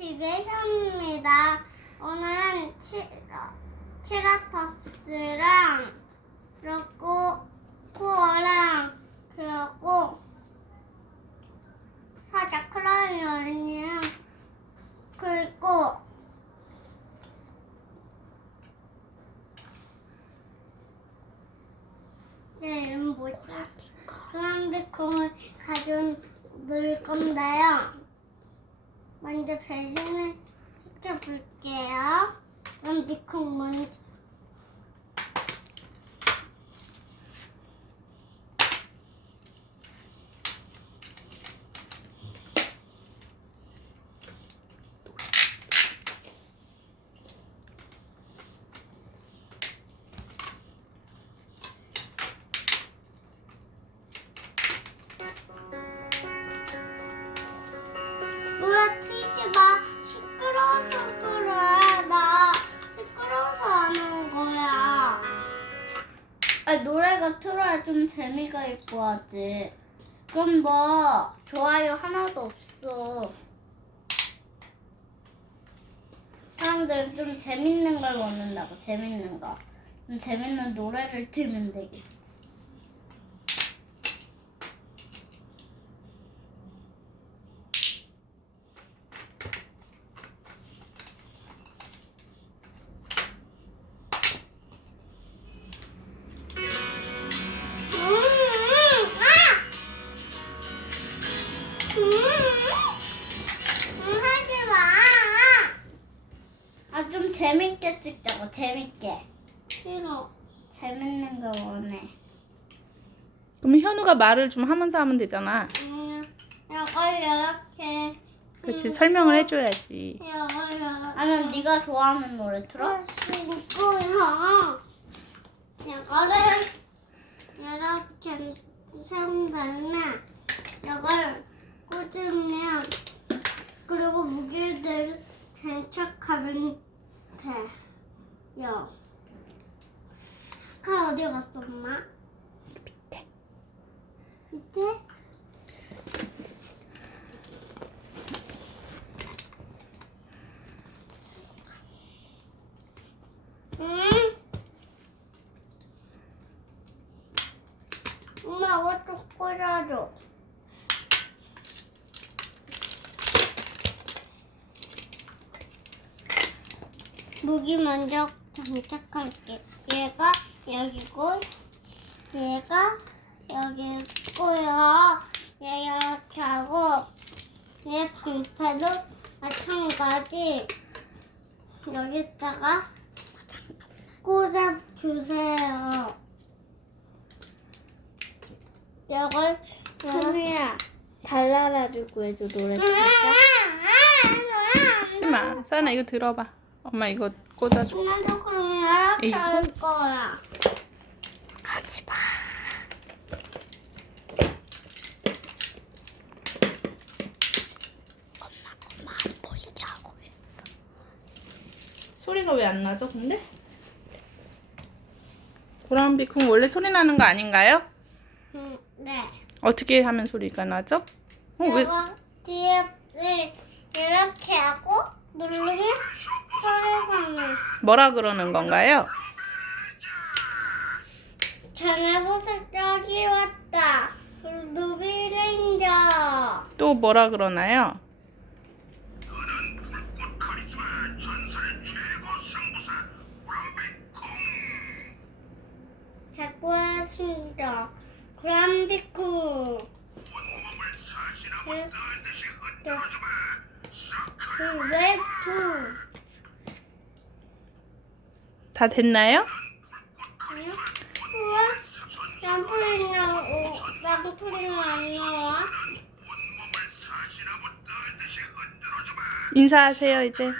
모티베이션입니다. 오늘은 치, 치라토스랑 그리고 코어랑 그리고 사자 크라이 언니랑 그리고 내 이름 뭐지? 그랑비콩을 가져올 건데요. 먼저 배송을 시켜볼게요. 그랑비콩 먼저. 노래가 틀어야 좀 재미가 있고 하지. 그럼 뭐 좋아요 하나도 없어. 사람들은 좀 재밌는 걸 원한다고 재밌는 거. 좀 재밌는 노래를 틀면 되겠지. 재밌게 찍자고, 재밌게. 싫어. 재밌는 거 원해. 그럼 현우가 말을 좀 하면서 하면 되잖아. 음, 이걸 이렇게. 그렇지 설명을 해줘야지. 이걸 이렇게. 아니면 네가 좋아하는 노래 틀어? 이거야. 이거를 이렇게 세운 다음에 이걸 꽂으면 그리고 무게를 장착하면 돼요. 칼 어디 갔어, 엄마? 밑에. 밑에? 응? 엄마 옷좀 꽂아줘. 무기 먼저 장착할게. 얘가 여기고, 얘가 여기 있고요. 얘 이렇게 하고, 얘 방패도 마찬가지. 여기다가 꽂아주세요. 이걸 현우야 발랄하려고 해서 노래 음. 틀까? 하지마. 사연아 이거 들어봐. 엄마 이거 꽂아줘. 나도 그럼 이렇게 에이, 할 손. 거야. 하지 마. 엄마 엄마 안 보이게 하고 있어. 소리가 왜 안 나죠 근데? 보람 비콩 원래 소리 나는 거 아닌가요? 음, 네. 어떻게 하면 소리가 나죠? 어, 왜? 내가 뒤에 네, 이렇게 하고 누르면. 뭐라 그러는 건가요? 장애보살 저기 왔다. 루비레인저. 또 뭐라 그러나요? 그람비쿠. 웹투. 다 됐나요? 우와, 양풀이 나오, 양풀이는 안 나와. 인사하세요 이제.